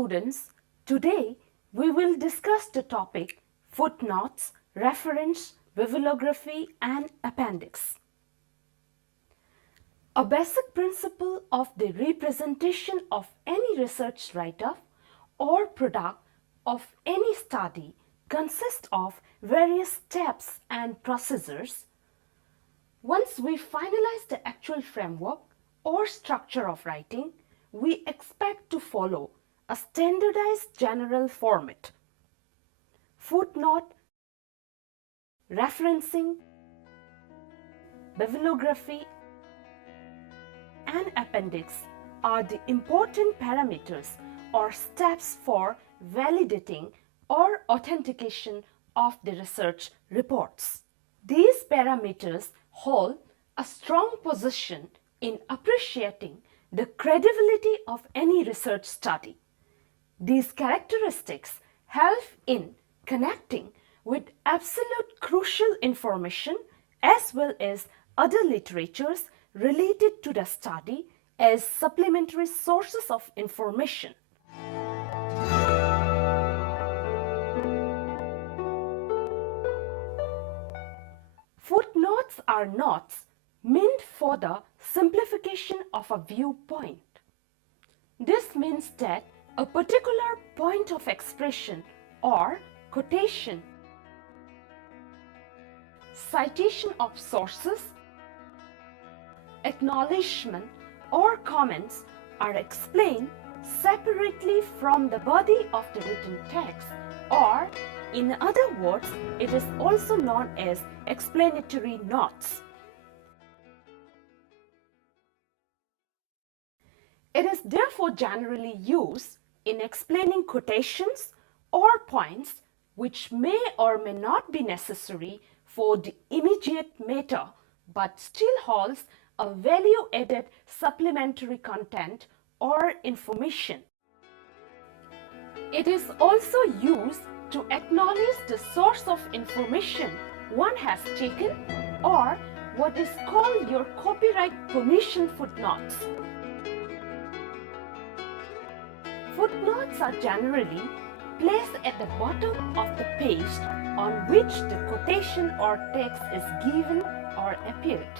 students, today we will discuss the topic footnotes, reference, bibliography and appendix. A basic principle of the representation of any research write-up or product of any study consists of various steps and procedures. Once we finalize the actual framework or structure of writing, we expect to follow a standardized general format. Footnote, referencing, bibliography, and appendix are the important parameters or steps for validating or authentication of the research reports. These parameters hold a strong position in appreciating the credibility of any research study. These characteristics help in connecting with absolute crucial information as well as other literatures related to the study as supplementary sources of information. Footnotes are notes meant for the simplification of a viewpoint. This means that a particular point of expression or quotation, citation of sources, acknowledgement or comments are explained separately from the body of the written text, or in other words, it is also known as explanatory notes. It is therefore generally used in explaining quotations or points which may or may not be necessary for the immediate matter but still holds a value-added supplementary content or information. It is also used to acknowledge the source of information one has taken, or what is called your copyright permission footnotes. Footnotes are generally placed at the bottom of the page on which the quotation or text is given or appeared.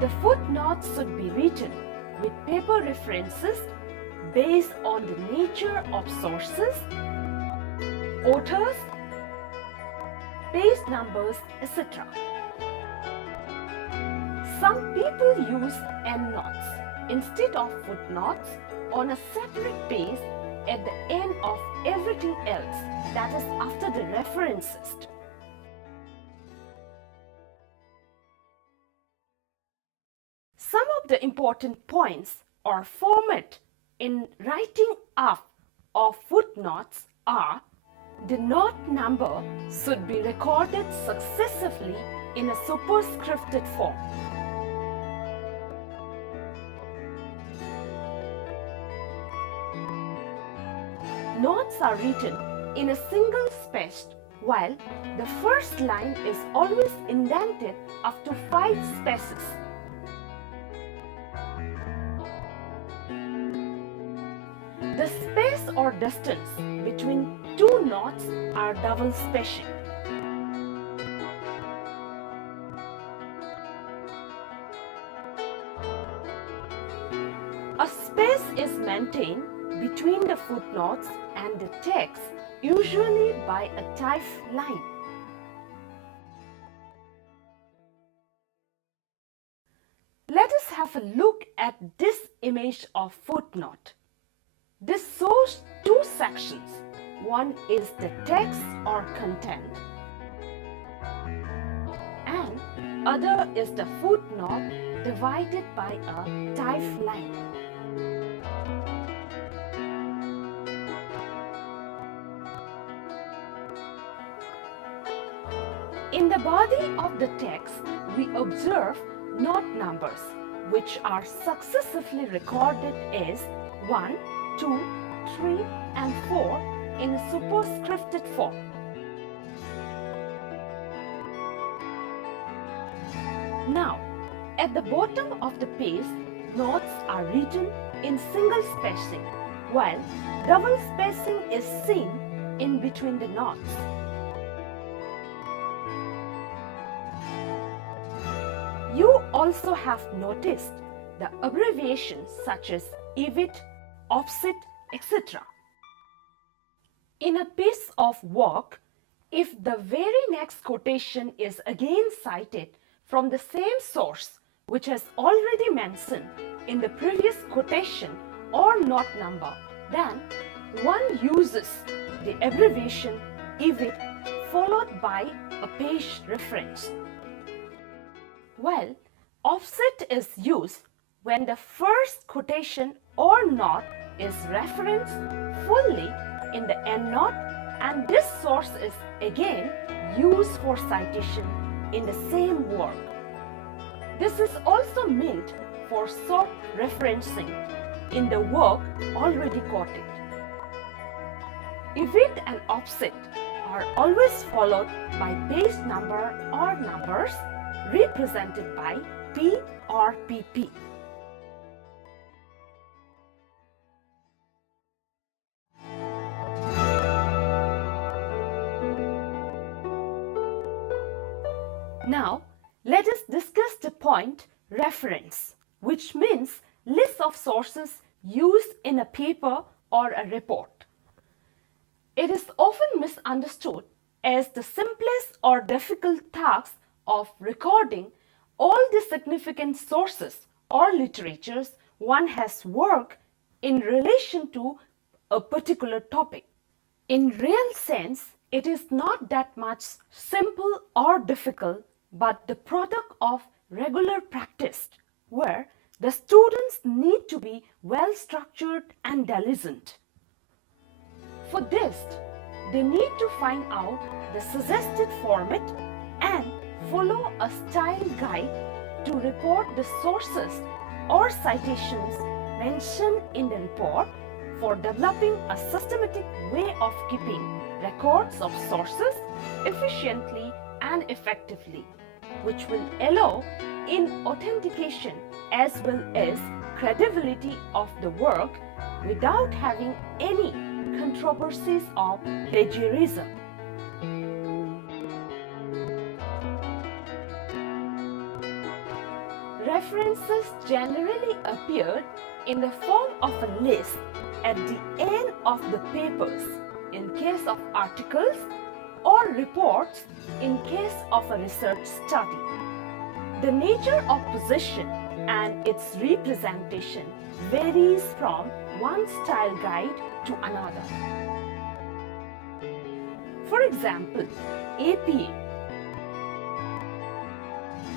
The footnotes should be written with paper references based on the nature of sources, authors, page numbers, etc. Some people use endnotes instead of footnotes on a separate page at the end of everything else, that is after the references. Some of the important points or format in writing up of footnotes are: the note number should be recorded successively in a superscripted form. Notes are written in a single space, while the first line is always indented up to 5 spaces. The space or distance between two notes are double spacing. A space is maintained between the footnotes and the text, usually by a type line. Let us have a look at this image of footnote. This shows two sections. One is the text or content, and other is the footnote divided by a type line. In the body of the text, we observe note numbers, which are successively recorded as 1, 2, 3, and 4 in a superscripted form. Now, at the bottom of the page, notes are written in single spacing while double spacing is seen in between the notes. You also have noticed the abbreviations such as EVIT, offset, etc. In a piece of work, if the very next quotation is again cited from the same source which has already mentioned in the previous quotation or note number, then one uses the abbreviation EVIT followed by a page reference. Well, offset is used when the first quotation or note is referenced fully in the endnote, and this source is again used for citation in the same work. This is also meant for short referencing in the work already quoted. EVIT and offset are always followed by page number or numbers represented by P or PP. Now, let us discuss the point reference, which means list of sources used in a paper or a report. It is often misunderstood as the simplest or difficult task of recording all the significant sources or literatures one has worked in relation to a particular topic. In real sense, it is not that much simple or difficult, but the product of regular practice, where the students need to be well structured and diligent. For this, they need to find out the suggested format and follow a style guide to report the sources or citations mentioned in the report, for developing a systematic way of keeping records of sources efficiently and effectively, which will allow in authentication as well as credibility of the work without having any controversies of plagiarism. References generally appear in the form of a list at the end of the papers in case of articles, or reports in case of a research study. The nature of position and its representation varies from one style guide to another. For example, APA,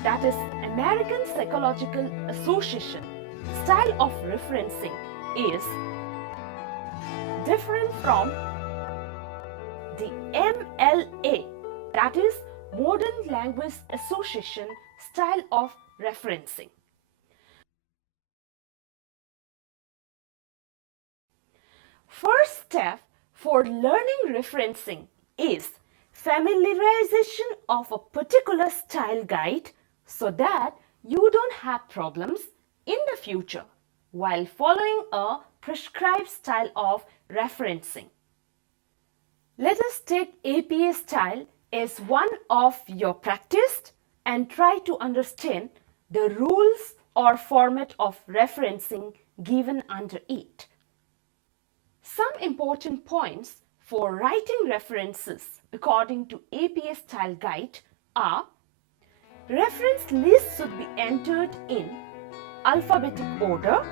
that is American Psychological Association, style of referencing is different from the MLA, that is Modern Language Association style of referencing. First step for learning referencing is familiarization of a particular style guide so that you don't have problems in the future while following a prescribed style of referencing. Let us take APA style as one of your practice and try to understand the rules or format of referencing given under it. Some important points for writing references according to APA style guide are: reference lists should be entered in alphabetic order.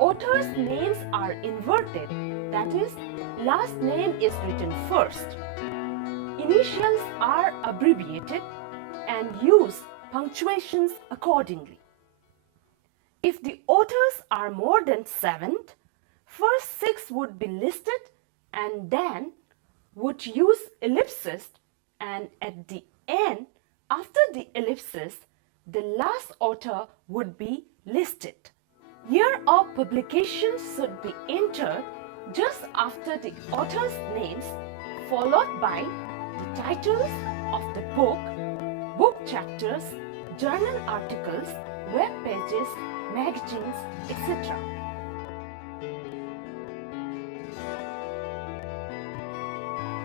Authors' names are inverted, that is, last name is written first. Initials are abbreviated and use punctuations accordingly. If the authors are more than 7, first 6 would be listed and then would use ellipses, and at the end, after the ellipsis, the last author would be listed. Year of publication should be entered just after the author's names, followed by the titles of the book, book chapters, journal articles, web pages, magazines, etc.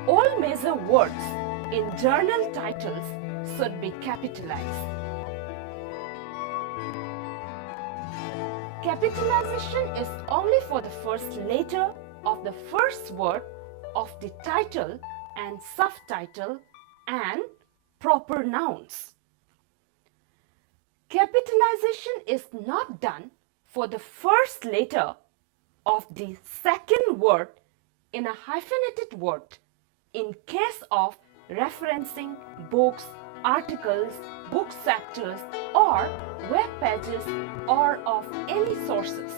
All major words in journal titles should be capitalized. Capitalization is only for the first letter of the first word of the title and subtitle and proper nouns. Capitalization is not done for the first letter of the second word in a hyphenated word in case of referencing books, articles, book chapters, or web pages or of any sources.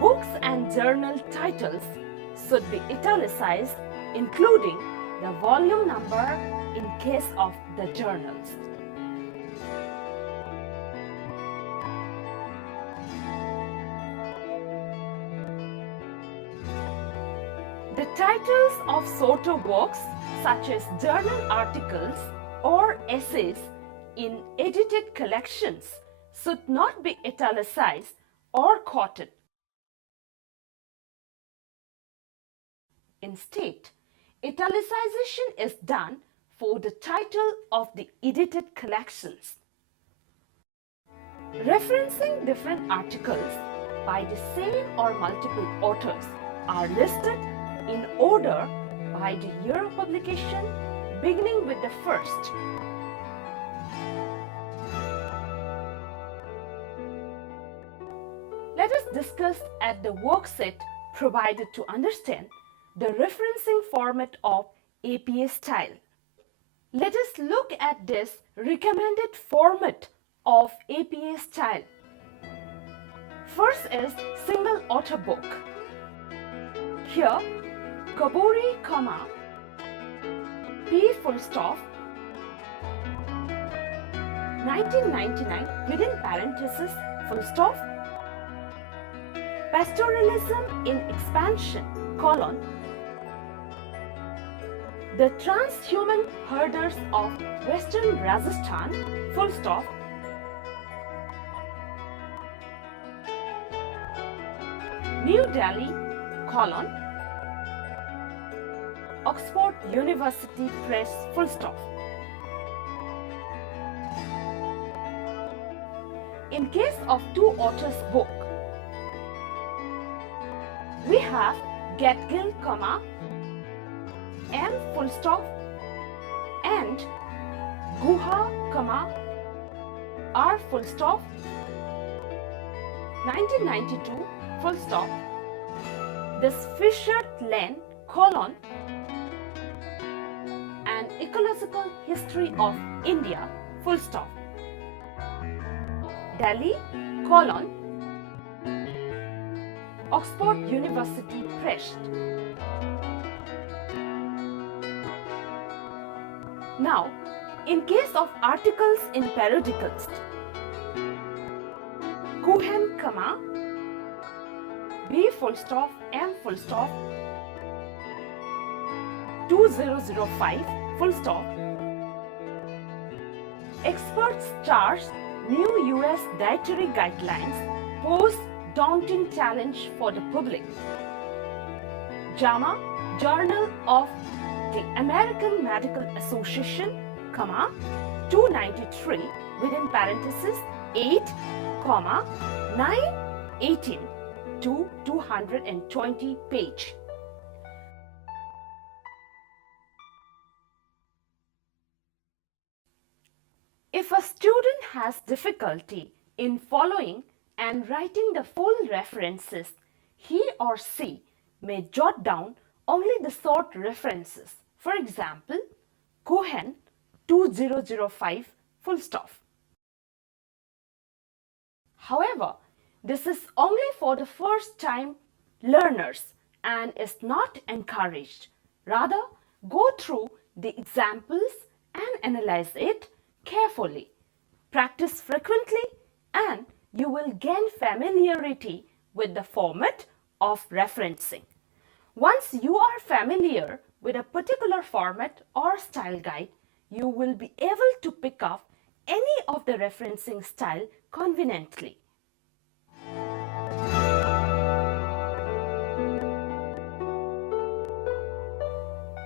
Books and journal titles should be italicized, including the volume number in case of the journals. The titles of shorter works such as journal articles or essays in edited collections should not be italicized or quoted. Instead, italicization is done for the title of the edited collections. Referencing different articles by the same or multiple authors are listed in order by the year of publication, beginning with the first. Let us discuss at the worksheet provided to understand the referencing format of APA style. Let us look at this recommended format of APA style. First is single author book. Here, Gabori, P full stop 1999 within parenthesis full stop pastoralism in expansion colon the transhuman herders of Western Rajasthan full stop New Delhi colon Oxford University Press full stop. In case of two authors book, we have Gatgill, M full stop and Guha, R full stop 1992 full stop. This Fisher Lane colon An Ecological History of India full stop. Delhi colon Oxford University Press. Now, in case of articles in periodicals, Cohen, B full stop, M full stop, 2005 full stop. Experts charge new US dietary guidelines pose daunting challenge for the public. JAMA, Journal of the American Medical Association, 293 within parenthesis 8, 918 to 220 page. If a student has difficulty in following and writing the full references, he or she may jot down only the short references. For example, Cohen 2005 full stop. However, this is only for the first time learners and is not encouraged. Rather, go through the examples and analyze it carefully. Practice frequently and you will gain familiarity with the format of referencing. Once you are familiar with a particular format or style guide, you will be able to pick up any of the referencing style conveniently.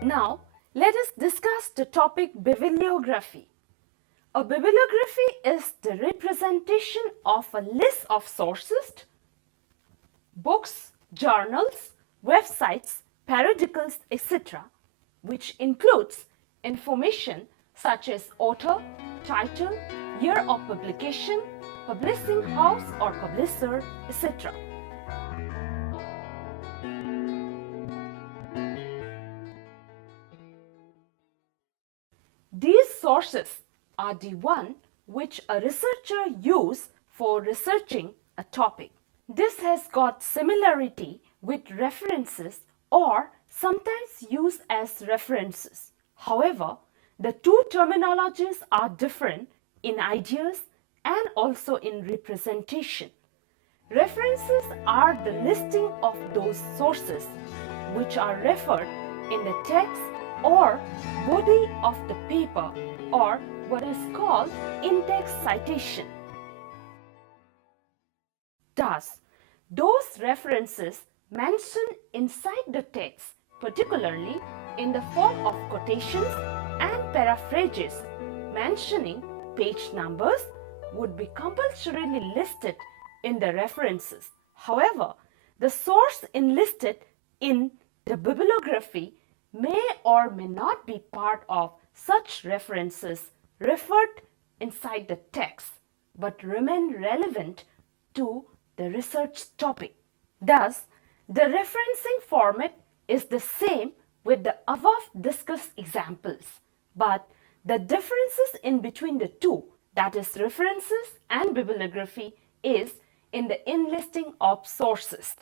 Now, let us discuss the topic bibliography. A bibliography is the representation of a list of sources, books, journals, websites, periodicals, etc., which includes information such as author, title, year of publication, publishing house or publisher, etc. These sources are the one which a researcher uses for researching a topic. This has got similarity with references or sometimes used as references. However, the two terminologies are different in ideas and also in representation. References are the listing of those sources which are referred in the text or body of the paper, or what is called in-text citation. Thus, those references mentioned inside the text, particularly in the form of quotations and paraphrases mentioning page numbers, would be compulsorily listed in the references. However, the source enlisted in the bibliography may or may not be part of such references referred inside the text, but remain relevant to the research topic. Thus, the referencing format is the same with the above discussed examples, but the differences in between the two, that is references and bibliography, is in the enlisting of sources.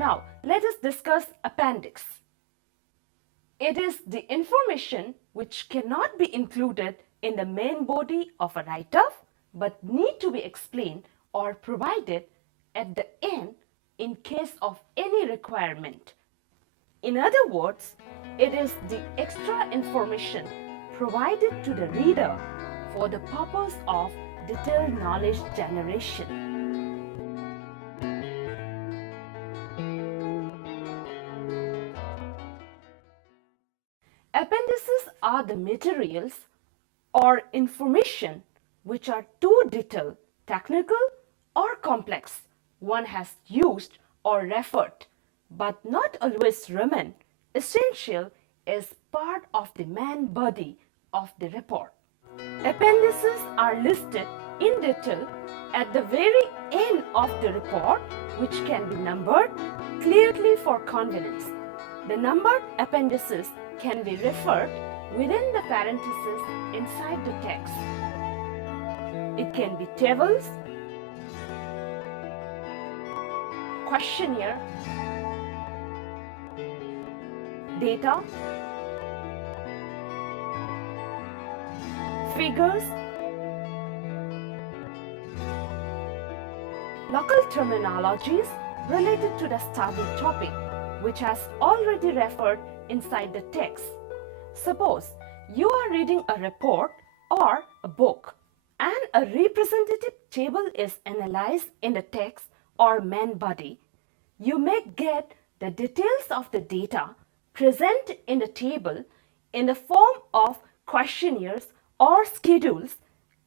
Now, let us discuss appendix. It is the information which cannot be included in the main body of a write-up but need to be explained or provided at the end in case of any requirement. In other words, it is the extra information provided to the reader for the purpose of detailed knowledge generation. Appendices are the materials or information which are too detailed, technical or complex one has used or referred, but not always remain essential as part of the main body of the report. Appendices are listed in detail at the very end of the report, which can be numbered clearly for convenience. The numbered appendices can be referred within the parentheses inside the text. It can be tables, questionnaire, data, figures, local terminologies related to the study topic, which has already referred inside the text. Suppose you are reading a report or a book and a representative table is analyzed in the text or main body. You may get the details of the data present in the table in the form of questionnaires or schedules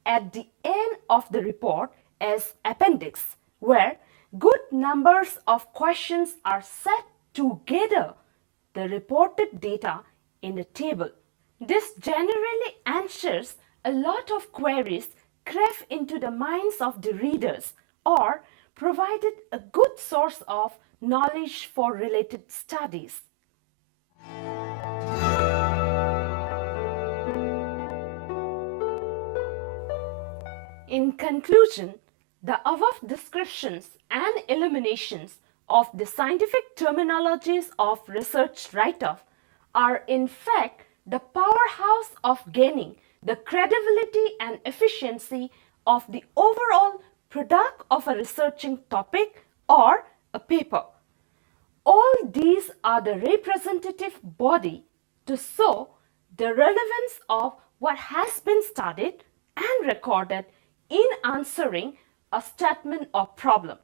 at the end of the report as appendix, where good numbers of questions are set together the reported data in the table. This generally answers a lot of queries crept into the minds of the readers or provided a good source of knowledge for related studies. In conclusion, the above descriptions and eliminations of the scientific terminologies of research write-up are in fact the powerhouse of gaining the credibility and efficiency of the overall product of a researching topic or a paper. All these are the representative body to show the relevance of what has been studied and recorded in answering a statement or problem.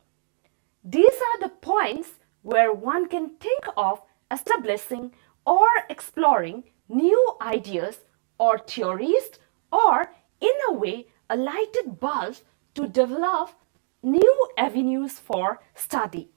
These are the points where one can think of establishing or exploring new ideas or theories, or in a way a lighted bulb to develop new avenues for study.